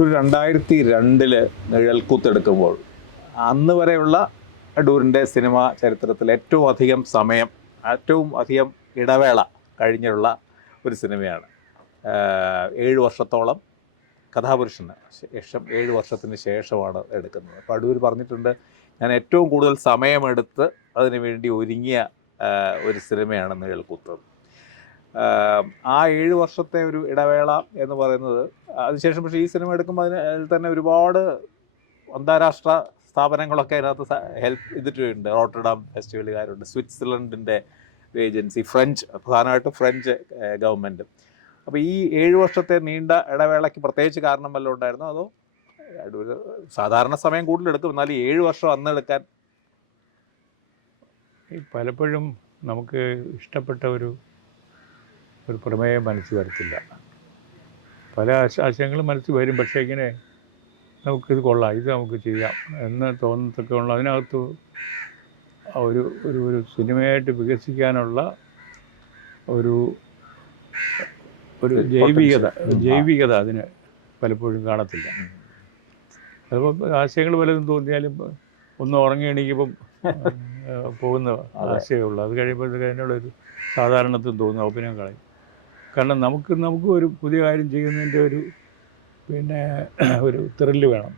ഒരു 2002 നിഴൽക്കുത്തെടുക്കുമ്പോൾ അന്ന് വരെയുള്ള അടൂരിൻ്റെ സിനിമാ ചരിത്രത്തിൽ ഏറ്റവും അധികം ഇടവേള കഴിഞ്ഞുള്ള ഒരു സിനിമയാണ്. 7 വർഷത്തോളം കഥാപുരുഷന് ശേഷം 7 വർഷത്തിന് ശേഷമാണ് എടുക്കുന്നത്. അപ്പോൾ അടൂർ പറഞ്ഞിട്ടുണ്ട്, ഞാൻ ഏറ്റവും കൂടുതൽ സമയമെടുത്ത് അതിനു വേണ്ടി ഒരുങ്ങിയ ഒരു സിനിമയാണ് നിഴൽക്കുത്ത്. ആ 7 വർഷത്തെ ഒരു ഇടവേള എന്ന് പറയുന്നത് അതിനുശേഷം പക്ഷേ ഈ സിനിമ എടുക്കുമ്പോൾ അതിൽ തന്നെ ഒരുപാട് അന്താരാഷ്ട്ര സ്ഥാപനങ്ങളൊക്കെ അതിനകത്ത് ഹെൽപ്പ് ചെയ്തിട്ടുണ്ട്. റോട്ടർഡാം ഫെസ്റ്റിവലുകാരുണ്ട്, സ്വിറ്റ്സർലൻഡിൻ്റെ ഏജൻസി, പ്രധാനമായിട്ടും ഫ്രഞ്ച് ഗവൺമെൻറ്. അപ്പോൾ ഈ 7 വർഷത്തെ നീണ്ട ഇടവേളയ്ക്ക് പ്രത്യേകിച്ച് കാരണം വല്ലതും ഉണ്ടായിരുന്നോ, അതോ സാധാരണ സമയം കൂടുതലെടുക്കും എന്നാലും 7 വർഷം അന്ന് എടുക്കാൻ? പലപ്പോഴും നമുക്ക് ഇഷ്ടപ്പെട്ട ഒരു പ്രമേയം മനസ്സിൽ വരത്തില്ല. പല ആശയങ്ങളും മനസ്സിൽ വരും, പക്ഷേ ഇങ്ങനെ നമുക്കിത് കൊള്ളാം, ഇത് നമുക്ക് ചെയ്യാം എന്ന് തോന്നത്തൊക്കെ ഉള്ള അതിനകത്ത് ഒരു ഒരു ഒരു സിനിമയായിട്ട് വികസിക്കാനുള്ള ഒരു ഒരു ജൈവികത അതിന് പലപ്പോഴും കാണത്തില്ല. അതിപ്പോൾ ആശയങ്ങൾ പലതും തോന്നിയാലും ഒന്ന് ഉറങ്ങി എണീക്കുമ്പം പോകുന്ന ആശയമുള്ളൂ. അത് കഴിയുമ്പോഴത്തേക്ക് അതിനുള്ളൊരു സാധാരണത്വം തോന്നുന്നു, ഒപ്പിനം കളയും. കാരണം നമുക്ക് ഒരു പുതിയ കാര്യം ചെയ്യുന്നതിൻ്റെ ഒരു ത്രില്ല് വേണം.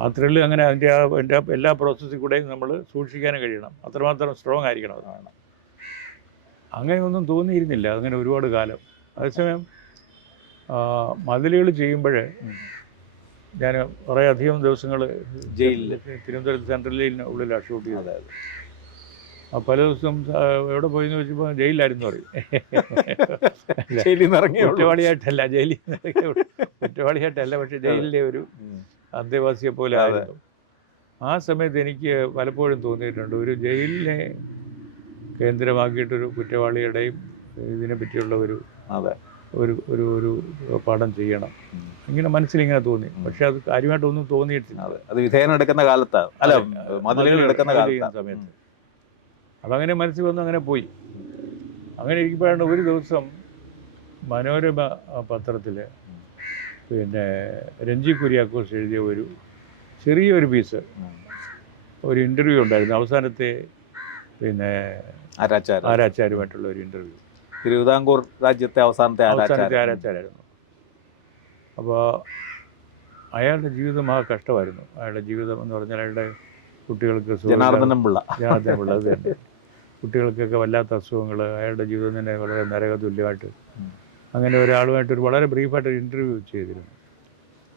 ആ ത്രില്ല് അങ്ങനെ അതിൻ്റെ എല്ലാ പ്രോസസ്സിൽ കൂടെയും നമ്മൾ സൂക്ഷിക്കാനും കഴിയണം, അത്രമാത്രം സ്ട്രോങ് ആയിരിക്കണം. അതാണ് അങ്ങനെയൊന്നും തോന്നിയിരുന്നില്ല അങ്ങനെ ഒരുപാട് കാലം. അതേസമയം മതിലുകൾ ചെയ്യുമ്പോൾ ഞാൻ കുറേ അധികം ദിവസങ്ങൾ ജയിലിൽ, തിരുവനന്തപുരത്ത് സെൻട്രൽ ജയിലിന് ഉള്ളിലാണ് ഷൂട്ട് ചെയ്തത്. പല ദിവസം എവിടെ പോയെന്ന് ചോദിച്ചപ്പോൾ ജയിലിലായിരുന്നു പറയും. കുറ്റവാളിയായിട്ടല്ല, കുറ്റവാളിയായിട്ടല്ല, പക്ഷേ ജയിലിലെ ഒരു അന്തേവാസിയെ പോലെ ആയിരുന്നു. ആ സമയത്ത് എനിക്ക് പലപ്പോഴും തോന്നിയിട്ടുണ്ട്, ഒരു ജയിലിനെ കേന്ദ്രമാക്കിയിട്ടൊരു കുറ്റവാളിയുടെയും ഇതിനെ പറ്റിയുള്ള ഒരു പഠനം ചെയ്യണം, ഇങ്ങനെ മനസ്സിലിങ്ങനെ തോന്നി. പക്ഷെ അത് കാര്യമായിട്ടൊന്നും തോന്നിയിട്ടില്ല. അത് വിധേയനം എടുക്കുന്ന കാലത്താണ്, അല്ല മതിലുകൾ എടുക്കുന്ന സമയത്ത് അതങ്ങനെ മനസ്സിൽ വന്ന് അങ്ങനെ പോയി. അങ്ങനെ ഇരിക്കുമ്പോഴാണ് ഒരു ദിവസം മനോരമ പത്രത്തിൽ രഞ്ജി കുര്യാക്കോസ് എഴുതിയ ഒരു ചെറിയൊരു പീസ്, ഒരു ഇൻ്റർവ്യൂ ഉണ്ടായിരുന്നു. അവസാനത്തെ ആരാച്ചാരുമായിട്ടുള്ള ഒരു ഇൻ്റർവ്യൂ. തിരുവിതാംകൂർ രാജ്യത്തെ അവസാനത്തെ ആരാച്ചാരായിരുന്നു. അപ്പോൾ അയാളുടെ ജീവിതം ആ കഷ്ടമായിരുന്നു. അയാളുടെ ജീവിതം എന്ന് പറഞ്ഞാൽ അയാളുടെ കുട്ടികൾക്ക് ജനാർദ്ദനം പിള്ള അത് തന്നെ, കുട്ടികൾക്കൊക്കെ വല്ലാത്ത അസുഖങ്ങൾ, അയാളുടെ ജീവിതം തന്നെ വളരെ നരകതുല്യമായിട്ട്. അങ്ങനെ ഒരാളുമായിട്ട് വളരെ ബ്രീഫായിട്ട് ഇൻ്റർവ്യൂ ചെയ്തിരുന്നു.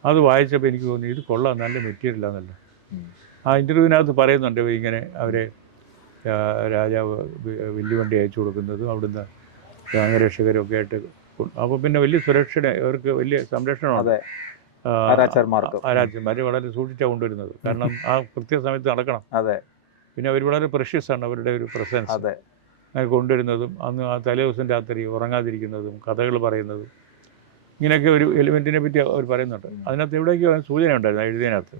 അത് വായിച്ചപ്പോൾ എനിക്ക് തോന്നി, ഇത് കൊള്ളാം, നല്ല മെറ്റീരിയലാണല്ലോ. ആ ഇൻ്റർവ്യൂവിനകത്ത് പറയുന്നുണ്ട് ഇങ്ങനെ അവരെ രാജാവ് വില്ലുവണ്ടി അയച്ചു കൊടുക്കുന്നതും അവിടുന്ന് അംഗരക്ഷകരൊക്കെ ആയിട്ട്. അപ്പോൾ പിന്നെ വലിയ സുരക്ഷയുടെ, അവർക്ക് വലിയ സംരക്ഷണമാണ്. ആരാച്ചന്മാർ വളരെ സൂക്ഷിച്ചാണ് കൊണ്ടുവരുന്നത്, കാരണം ആ കൃത്യസമയത്ത് നടക്കണം. പിന്നെ അവർ വളരെ പ്രഷ്യസാണ് അവരുടെ ഒരു പ്രസൻസ്. അങ്ങനെ കൊണ്ടുവരുന്നതും അന്ന് ആ തലേ ദിവസം രാത്രി ഉറങ്ങാതിരിക്കുന്നതും കഥകൾ പറയുന്നതും ഇങ്ങനെയൊക്കെ ഒരു എലിമെൻറ്റിനെ പറ്റി അവർ പറയുന്നുണ്ട്. അതിനകത്ത് എവിടേക്കോ സൂചന ഉണ്ടായിരുന്നു എഴുതിയതിനകത്ത്.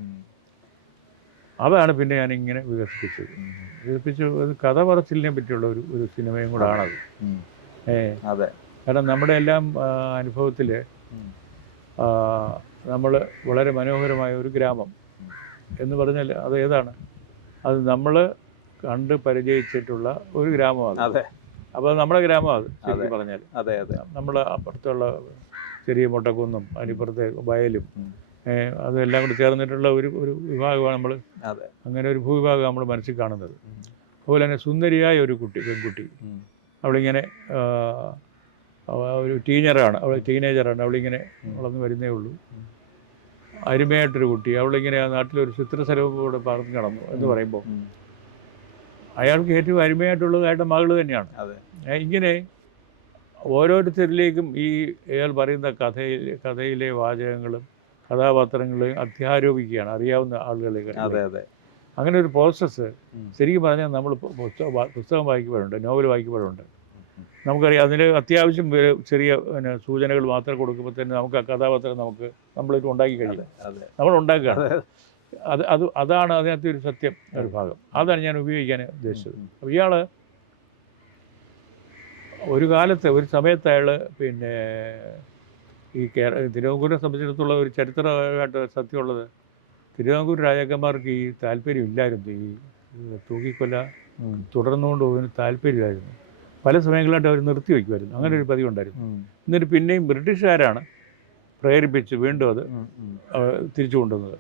അതാണ് പിന്നെ ഞാനിങ്ങനെ വികസിപ്പിച്ചു. കഥ പറച്ചിലിനെ പറ്റിയുള്ള ഒരു സിനിമയും കൂടെ ആണത്. കാരണം നമ്മുടെ എല്ലാം അനുഭവത്തിൽ നമ്മൾ വളരെ മനോഹരമായ ഒരു ഗ്രാമം എന്ന് പറഞ്ഞാൽ അത് ഏതാണ്? അത് നമ്മൾ കണ്ട് പരിചയിച്ചിട്ടുള്ള ഒരു ഗ്രാമമാണ്. അപ്പോൾ നമ്മുടെ ഗ്രാമമാണ് ശരിക്കും പറഞ്ഞാൽ. നമ്മൾ അപ്പുറത്തുള്ള ചെറിയ മുട്ടക്കുന്നും അതിനിപ്പുറത്തെ വയലും അതെല്ലാം കൂടി ചേർന്നിട്ടുള്ള ഒരു വിഭാഗമാണ് നമ്മൾ. അങ്ങനെ ഒരു ഭൂവിഭാഗം നമ്മൾ മനസ്സിൽ കാണുന്നത്. അതുപോലെ തന്നെ സുന്ദരിയായ ഒരു പെൺകുട്ടി, അവളിങ്ങനെ ഒരു ടീനേജറാണ്, അവളിങ്ങനെ വളർന്നു വരുന്നേ ഉള്ളൂ. അരുമയായിട്ടൊരു കുട്ടി, അവളിങ്ങനെ ആ നാട്ടിലൊരു ചിത്രശലഭം കൂടെ പറന്ന് കിടന്നു എന്ന് പറയുമ്പോൾ അയാൾക്ക് ഏറ്റവും അരുമയായിട്ടുള്ളത് അയാളുടെ മകൾ തന്നെയാണ്. ഇങ്ങനെ ഓരോരുത്തരിലേക്കും അയാൾ പറയുന്ന കഥയിലെ വാചകങ്ങളും കഥാപാത്രങ്ങളെയും അത്യാരോപിക്കുകയാണ് അറിയാവുന്ന ആളുകളിലേക്ക്. അങ്ങനെ ഒരു പ്രോസസ്സ് ശരിക്കും പറഞ്ഞാൽ നമ്മൾ പുസ്തകം വായിക്കുമ്പോഴുണ്ട്, നോവൽ വായിക്കുമ്പോഴുണ്ട്. നമുക്കറിയാം അതിന് അത്യാവശ്യം ചെറിയ സൂചനകൾ മാത്രം കൊടുക്കുമ്പോൾ തന്നെ നമുക്ക് ആ കഥാപാത്രം നമ്മളിത് ഉണ്ടാക്കി കഴിയും, നമ്മൾ ഉണ്ടാക്കുകയാണ്. അതാണ് അതിനകത്ത് ഒരു സത്യം, ഒരു ഭാഗം. അതാണ് ഞാൻ ഉപയോഗിക്കാൻ ഉദ്ദേശിച്ചത്. അപ്പോൾ ഇയാൾ ഒരു സമയത്ത് അയാൾ ഈ തിരുവിതാംകൂറിനെ സംബന്ധിച്ചിടത്തോളം ഒരു ചരിത്രമായിട്ട് സത്യമുള്ളത്, തിരുവിതാംകൂർ രാജാക്കന്മാർക്ക് ഈ താല്പര്യമില്ലായിരുന്നു, ഈ തൂക്കിക്കൊല തുടർന്നുകൊണ്ട് പോകുന്നതിന് താല്പര്യമില്ലായിരുന്നു. പല സമയങ്ങളായിട്ട് അവർ നിർത്തിവെക്കുമായിരുന്നു. അങ്ങനെ ഒരു പതിവുണ്ടായിരുന്നു. എന്നിട്ട് പിന്നെയും ബ്രിട്ടീഷുകാരാണ് പ്രേരിപ്പിച്ച് വീണ്ടും അത് തിരിച്ചു കൊണ്ടുവന്നത്.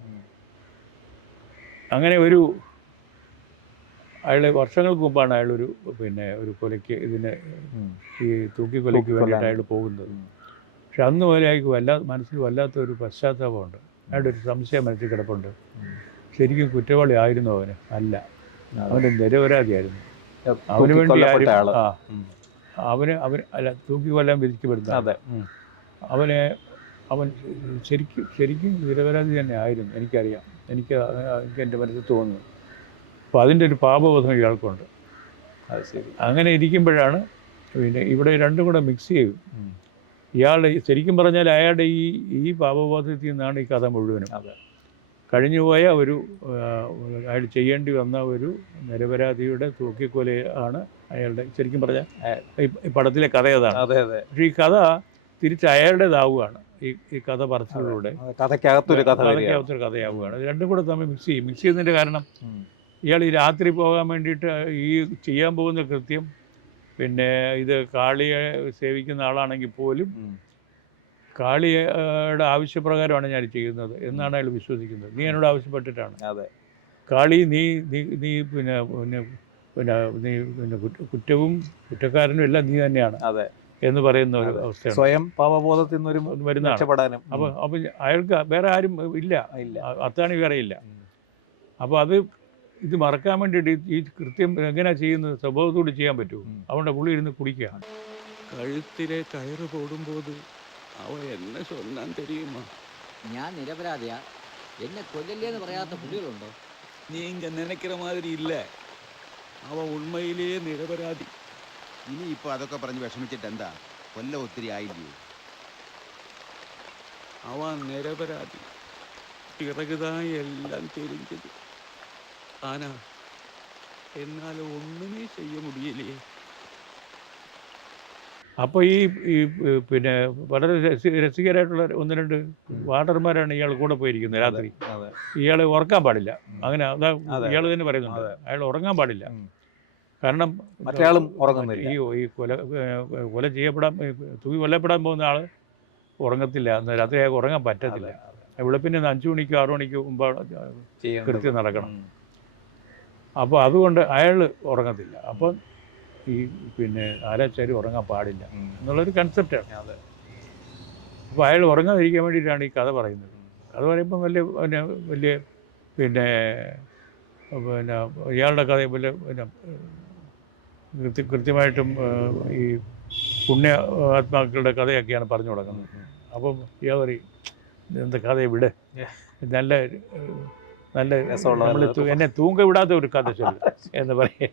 അങ്ങനെ അയാൾ വർഷങ്ങൾക്ക് മുമ്പാണ് അയാളൊരു ഒരു കൊലയ്ക്ക് ഈ തൂക്കിക്കൊലയ്ക്ക് വേണ്ടിയിട്ട് അയാൾ പോകുന്നത്. പക്ഷെ അന്ന് പോലെ അയാൾക്ക് മനസ്സിൽ വല്ലാത്തൊരു പശ്ചാത്താപമുണ്ട്. അയാളുടെ ഒരു സംശയം മനസ്സിൽ കിടപ്പുണ്ട്. ശരിക്കും കുറ്റവാളി ആയിരുന്നു അവന്? അല്ല, അവൻ്റെ നിരപരാധിയായിരുന്നു. അവന് വേണ്ടി അവൻ തൂക്കിക്കൊല്ലാൻ വിധിക്കപ്പെടുന്ന അവൻ ശരിക്കും നിരപരാധി തന്നെ ആയിരുന്നു. എനിക്കറിയാം, എനിക്ക് എൻ്റെ മനസ്സിൽ തോന്നുന്നു. അപ്പോൾ അതിൻ്റെ ഒരു പാപബോധം ഇയാൾക്കുണ്ട്. അത് ശരി. അങ്ങനെ ഇരിക്കുമ്പോഴാണ് ഇവിടെ രണ്ടും കൂടെ മിക്സ് ചെയ്യും. ഇയാളുടെ ശരിക്കും പറഞ്ഞാൽ അയാളുടെ ഈ പാപബോധത്തിൽ നിന്നാണ് ഈ കഥ മുഴുവനും. കഴിഞ്ഞുപോയ അയാൾ ചെയ്യേണ്ടി വന്ന ഒരു നിരപരാധിയുടെ തൂക്കിക്കൊലയാണ് അയാളുടെ ശരിക്കും പറഞ്ഞാൽ ഈ പടത്തിലെ കഥ അതാണ്. പക്ഷേ ഈ കഥ തിരിച്ച് അയാളുടേതാവുകയാണ് ഈ കഥ പറച്ചിലൂടെ. കഥയ്ക്കകത്തൊരു കഥയാവുകയാണ്. രണ്ടും കൂടെ തമ്മിൽ മിക്സ് ചെയ്യുന്നതിൻ്റെ കാരണം, ഇയാൾ ഈ രാത്രി പോകാൻ വേണ്ടിയിട്ട് ഈ ചെയ്യാൻ പോകുന്ന കൃത്യം ഇത് കാളിയെ സേവിക്കുന്ന ആളാണെങ്കിൽ പോലും കാളിയുടെ ആവശ്യപ്രകാരമാണ് ഞാൻ ചെയ്യുന്നത് എന്നാണ് അയാൾ വിശ്വസിക്കുന്നത്. നീ എന്നോട് ആവശ്യപ്പെട്ടിട്ടാണ്. കാളി നീ കുറ്റവും കുറ്റക്കാരനും എല്ലാം നീ തന്നെയാണ് എന്ന് പറയുന്ന ഒരു അവസ്ഥയാണ്. സ്വയം പാപബോധത്തിൽ നിന്ന് വരുന്നതാണ്. അപ്പോൾ അയാൾക്ക് വേറെ ആരും ഇല്ല, അത്താണി വേറെ ഇല്ല. അപ്പോൾ ഇത് മറക്കാൻ വേണ്ടിയിട്ട് ഈ കൃത്യം എങ്ങനെയാണ് ചെയ്യുന്നത്? സ്വഭാവത്തോട് ചെയ്യാൻ പറ്റുമോ? അവൻ്റെ പുള്ളി ഇരുന്ന് കുടിക്കുക. കഴുത്തിലെ കയറ് പോടുമ്പോൾ അവ എന്നെ ചൊല്ലാൻ തരുമോ? ഞാൻ നിരപരാധിയാ, എന്നെ കൊല്ലല്ലേന്ന് പറയാത്ത പുള്ളികളുണ്ടോ? നീ ഇങ്ങ നനയ്ക്കുന്ന മാതിരി ഇല്ല. അവ ഉണ്മയിലേ നിരപരാധി. ഇനിയിപ്പോൾ അതൊക്കെ പറഞ്ഞ് വിഷമിച്ചിട്ട് എന്താ? കൊല്ലം ഒത്തിരി ആയില്ലേ? അവ നിരപരാധി. പിറകുതായി എല്ലാം തെരിഞ്ഞത് ആനാ, എന്നാലും ഒന്നുമേ ചെയ്യ മുടിയില്ലേ. അപ്പോൾ ഈ വളരെ രസികരായിട്ടുള്ള ഒന്ന് രണ്ട് വാർഡർമാരാണ് ഇയാൾ കൂടെ പോയിരിക്കുന്നത്. രാത്രി ഇയാൾ ഉറക്കാൻ പാടില്ല. അങ്ങനെ ഇയാൾ തന്നെ പറയുന്നുണ്ട്, അയാൾ ഉറങ്ങാൻ പാടില്ല. കാരണം മറ്റേയാളും ഉറങ്ങുന്നില്ല. ഈ തൂക്കി കൊല്ലപ്പെടാൻ പോകുന്ന ആൾ ഉറങ്ങത്തില്ല. അന്ന് രാത്രി അയാൾക്ക് ഉറങ്ങാൻ പറ്റത്തില്ല. വെളുപ്പിന് 5 മണിക്കോ 6 മണിക്കോ മുമ്പാണ് കൃത്യം നടക്കണം. അപ്പോൾ അതുകൊണ്ട് അയാൾ ഉറങ്ങത്തില്ല. അപ്പം ഈ ആരാച്ചാരും ഉറങ്ങാൻ പാടില്ല എന്നുള്ളൊരു കൺസെപ്റ്റാണ്. അപ്പോൾ അയാൾ ഉറങ്ങാതിരിക്കാൻ വേണ്ടിയിട്ടാണ് ഈ കഥ പറയുന്നത്. കഥ പറയുമ്പം വലിയ ഇയാളുടെ കഥ കൃത്യമായിട്ടും ഈ പുണ്യ ആത്മാക്കളുടെ കഥയൊക്കെയാണ് പറഞ്ഞു തുടങ്ങുന്നത്. അപ്പം ഇയാൾ പറയും, എന്താ കഥ ഇവിടെ നല്ല എന്നെ തൂങ്ക വിടാത്ത ഒരു കഥ ചൊല്ലും എന്ന് പറയും.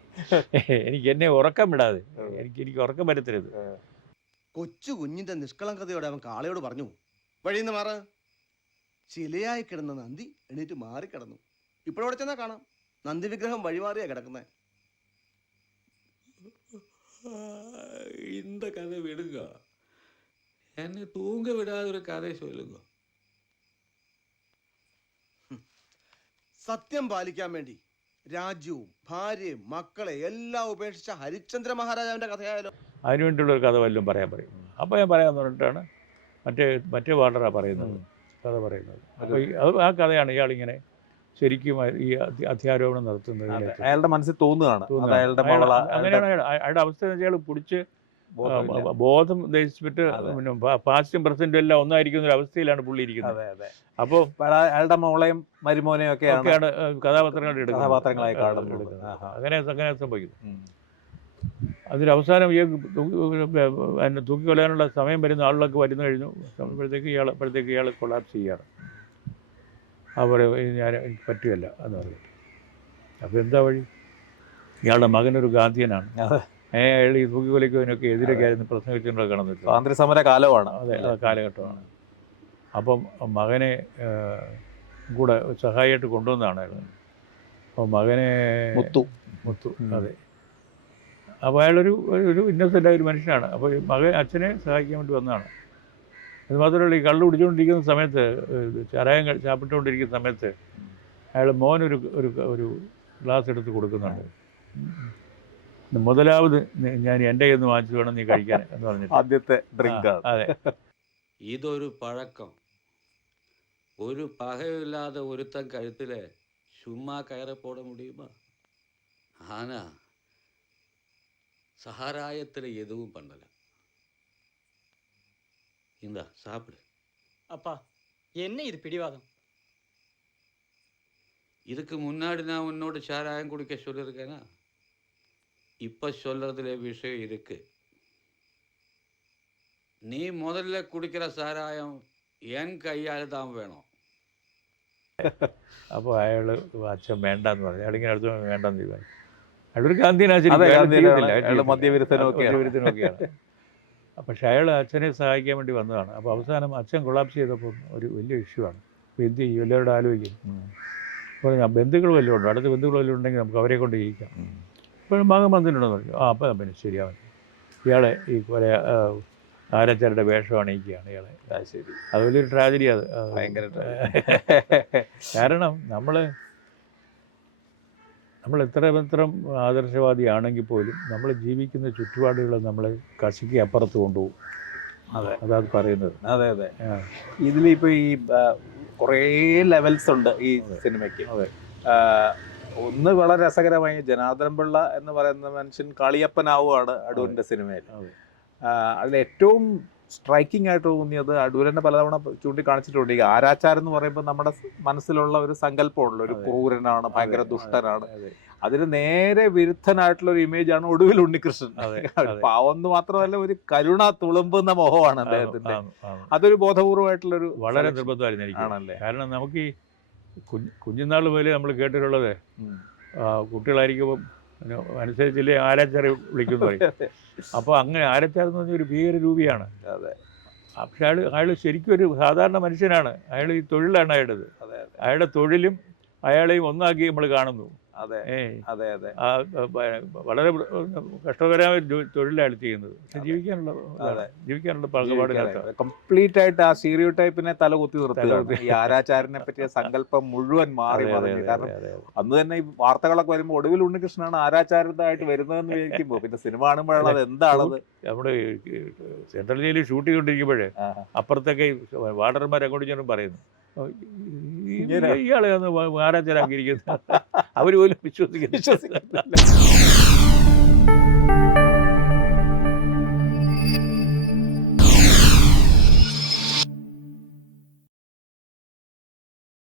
എന്നെ ഉറക്കം വിടാതെ, എനിക്ക് ഉറക്കം വരുത്തരുത്. കൊച്ചു കുഞ്ഞിന്റെ നിഷ്കളങ്കതയോടെ അവൻ കാളയോട് പറഞ്ഞു, വഴിന്ന് മാറ. ശിലയായി കിടന്ന നന്ദി എണീറ്റ് മാറിക്കിടന്നു. ഇപ്പോഴവിടെ ചെന്നാ കാണാം, നന്ദി വിഗ്രഹം വഴിമാറിയാ കിടക്കുന്നത്. இந்த கதை விடுங்க, என்னை தூங்க விடாத ஒரு கதை சொல்லுங்க. സത്യം പാലിക്കാൻ വേണ്ടി രാജ്യവും ഭാര്യയും മക്കളെ എല്ലാം ഉപേക്ഷിച്ച ഹരിശ്ചന്ദ്ര മഹാരാജാവിന്റെ കഥയായാലോ? അതിനുവേണ്ടിയുള്ളൊരു കഥ വല്ലതും പറയാൻ. അപ്പോൾ ഞാൻ പറയാമെന്ന് പറഞ്ഞിട്ടാണ് മറ്റേ വാർഡറാണ് കഥ പറയുന്നത്. അപ്പോൾ ആ കഥയാണ് ഇയാളിങ്ങനെ ശരിക്കും ഈ അത്യാരോപണം നടത്തുന്നത്. അയാളുടെ മനസ്സിൽ തോന്നുകയാണ്. അങ്ങനെയാണ് അയാളുടെ അവസ്ഥ. അയാൾ പിടിച്ച് ബോധം ധരിച്ചിട്ട് പാസ്റ്റും പ്രസന്റും എല്ലാം ഒന്നായിരിക്കുന്ന ഒരു അവസ്ഥയിലാണ് പുള്ളി ഇരിക്കുന്നത്. അപ്പോൾ അയാളുടെ മോളെയും മരുമോനെയും ഒക്കെയാണ് കഥാപാത്രങ്ങളായി കാണുന്നത്. അങ്ങനെ സംഭവിക്കുന്നു. അതിനവസാനം തൂക്കിക്കൊല്ലാനുള്ള സമയം വരുന്ന ആളുകളൊക്കെ വരുന്നു കഴിഞ്ഞു. അപ്പോഴത്തേക്ക് ഇയാൾ കൊളാപ്സ് ചെയ്യാറ്. അവിടെ എനിക്ക് പറ്റുകയല്ല എന്ന് പറഞ്ഞിട്ട്. അപ്പോൾ എന്താ വഴി? ഇയാളുടെ മകനൊരു ഗാന്ധിയനാണ്. അയാൾ ഈ തൂക്കിക്കൊലയ്ക്കുന്നതിനൊക്കെ എതിരൊക്കെ ആയിരുന്നു പ്രസംഗിച്ചുകൊണ്ടൊക്കെ കിടന്നിട്ട്. സ്വാതന്ത്ര്യ സമര കാലമാണ്. അതെ, കാലഘട്ടമാണ്. അപ്പം മകനെ കൂടെ സഹായിയായിട്ട് കൊണ്ടുവന്നതാണ് അയാൾ. അപ്പോൾ മകനെ മുത്തു അതെ. അപ്പോൾ അയാളൊരു ഇന്നസെൻ്റായ ഒരു മനുഷ്യനാണ്. അപ്പോൾ അച്ഛനെ സഹായിക്കാൻ വേണ്ടി വന്നതാണ്. അത് മാത്രമല്ല ഈ കള്ള് കുടിച്ചുകൊണ്ടിരിക്കുന്ന സമയത്ത് ചാരായം ചാപ്പിട്ടുകൊണ്ടിരിക്കുന്ന സമയത്ത് അയാൾ മോനൊരു ഒരു ഒരു ഗ്ലാസ് എടുത്ത് കൊടുക്കുന്നുണ്ട്. മുതലാവത് ഞാൻ എൻ്റെ കയ്യിൽ നിന്ന് വാങ്ങിച്ചു വേണം നീ കഴിക്കാൻ എന്ന് പറഞ്ഞിട്ട്. ആദ്യത്തെ ഡ്രിങ്ക്. അതെ. ഇതൊരു പഴക്കം. ഒരു പകയില്ലാതെ ഒരുത്തൻ കഴുത്തില് ചുമ്മാ കയറി പോട முடியுமா? ஆனா சகாராயத்தில் எதுவும் பண்ணல. இந்தா சாப்பிடு. அப்பா என்ன இது பிடிவாதம்? இதுக்கு முன்னாடி நான் உன்னோட சாராயம் குடிக்க சொல்லியிருக்கேனா? இப்போ சொல்றதுல விஷயம் இருக்கு. நீ முதல்ல குடிக்கிற சாராயம் என் கையால் தான் வேணும். അപ്പോൾ അയാൾ അച്ഛൻ വേണ്ടെന്ന് പറഞ്ഞു. അയാളിങ്ങനെ അടുത്ത് വേണ്ടെന്ന് തീരുമാനിച്ചു. അയാളൊരു ഗാന്ധിയനാണ്. മദ്യവിരുദ്ധനൊക്കെയാണ്. പക്ഷെ അയാൾ അച്ഛനെ സഹായിക്കാൻ വേണ്ടി വന്നതാണ്. അപ്പോൾ അവസാനം അച്ഛൻ കൊളാപ്സ് ചെയ്തപ്പം ഒരു വലിയ ഇഷ്യൂ ആണ്. അപ്പോൾ എന്ത് ചെയ്യും? എല്ലാവരോടും ആലോചിക്കും. അപ്പോൾ ഞാൻ ബന്ധുക്കൾ വല്ലതും ഉണ്ടോ? അടുത്ത ബന്ധുക്കൾ വല്ലതും ഉണ്ടെങ്കിൽ നമുക്ക് അവരെ കൊണ്ട് ജയിക്കാം. ഇപ്പോഴും മകൻ വന്നിട്ടുണ്ടെന്ന് പറഞ്ഞു. അപ്പം പിന്നെ ശരിയാവും. ഇയാളെ ഈ കുറേ ആരാച്ചാരുടെ വേഷം അണിയിക്കുകയാണ് ഇയാളെ. ശരി, അത് വലിയൊരു ട്രാജഡി. അത് ഭയങ്കര കാരണം നമ്മൾ എത്ര ആദർശവാദിയാണെങ്കിൽ പോലും നമ്മൾ ജീവിക്കുന്ന ചുറ്റുപാടുകൾ നമ്മളെ കശിക്ക് അപ്പുറത്ത് കൊണ്ടുപോകും. അതെ, അതാണ് പറയുന്നത്. അതെ അതെ. ഇതിലിപ്പോൾ ഈ കുറേ ലെവൽസ് ഉണ്ട് ഈ സിനിമയ്ക്ക്. ഒന്ന് വളരെ രസകരമായി ജനാർദ്ദൻ പിള്ള എന്ന് പറയുന്ന മനുഷ്യൻ കളിയപ്പനാവുകയാണ് അടൂരിൻ്റെ സിനിമയിൽ. അതിലേറ്റവും സ്ട്രൈക്കിംഗ് ആയിട്ട് തോന്നിയത് അടൂരനെ പലതവണ ചൂണ്ടിക്കാണിച്ചിട്ടുണ്ട്. ഈ ആരാച്ചാർ എന്ന് പറയുമ്പോൾ നമ്മുടെ മനസ്സിലുള്ള ഒരു സങ്കല്പമുള്ള ഒരു ക്രൂരനാണ്, ഭയങ്കര ദുഷ്ടനാണ്. അതിന് നേരെ വിരുദ്ധനായിട്ടുള്ള ഒരു ഇമേജാണ് ഒടുവിൽ ഉണ്ണികൃഷ്ണൻ. പാവം എന്ന് മാത്രമല്ല, ഒരു കരുണ തുളുമ്പുന്ന മുഖമാണ് അദ്ദേഹത്തിന്റെ. അതൊരു ബോധപൂർവമായിട്ടുള്ളൊരു വളരെ നിർബന്ധമായിരുന്നിരിക്കുകയാണല്ലേ. കാരണം നമുക്ക് ഈ കുഞ്ഞുനാൾ മുതലേ നമ്മൾ കേട്ടിട്ടുള്ളത് കുട്ടികളായിരിക്കുമ്പം അനുസരിച്ചില്ലേ ആരാച്ചാർ വിളിക്കുന്നു പറയും. അപ്പോൾ അങ്ങനെ ആരാച്ചാർ എന്ന് പറഞ്ഞ ഒരു ഭീകരരൂപിയാണ്. അതെ. പക്ഷെ അയാൾ ശരിക്കും ഒരു സാധാരണ മനുഷ്യനാണ്. അയാൾ ഈ തൊഴിലാണ് അയാളുടേത്. അയാളുടെ തൊഴിലും അയാളെയും ഒന്നാക്കി നമ്മൾ കാണുന്നു. അതെ അതെ അതെ. വളരെ കഷ്ടകരമായ തൊഴിലാണ് ചെയ്യുന്നത്. പക്ഷെ ജീവിക്കാനുള്ള പങ്കപാടില്ലാത്ത കംപ്ലീറ്റ് ആയിട്ട് ആ സ്റ്റീരിയോ ടൈപ്പിനെ തലകുത്തി നിർത്തുകയാണ്. ഈ ആരാച്ചാരനെ പറ്റിയ സങ്കല്പം മുഴുവൻ മാറി മറിഞ്ഞു. കാരണം അന്ന് തന്നെ ഈ വാർത്തകളൊക്കെ വരുമ്പോൾ ഒടുവിൽ ഉണ്ണികൃഷ്ണനാണ് ആരാച്ചാരതായിട്ട് വരുന്നതെന്ന് വിചാരിക്കുമ്പോൾ പിന്നെ സിനിമ കാണുമ്പോഴാണ് അത് എന്താണത്. നമ്മുടെ സെൻട്രൽ ജയിലിൽ ഷൂട്ട് ചെയ്തുകൊണ്ടിരിക്കുമ്പോഴേ അപ്പുറത്തൊക്കെ വാർഡർമാർ അങ്ങോട്ട് ഞാനും പറയുന്നു, ഇയാളെ ഒന്ന് ആരാച്ചാരാക്കിയിരിക്കുന്നു. അവർ പോലും വിശ്വസിക്കുന്നില്ല.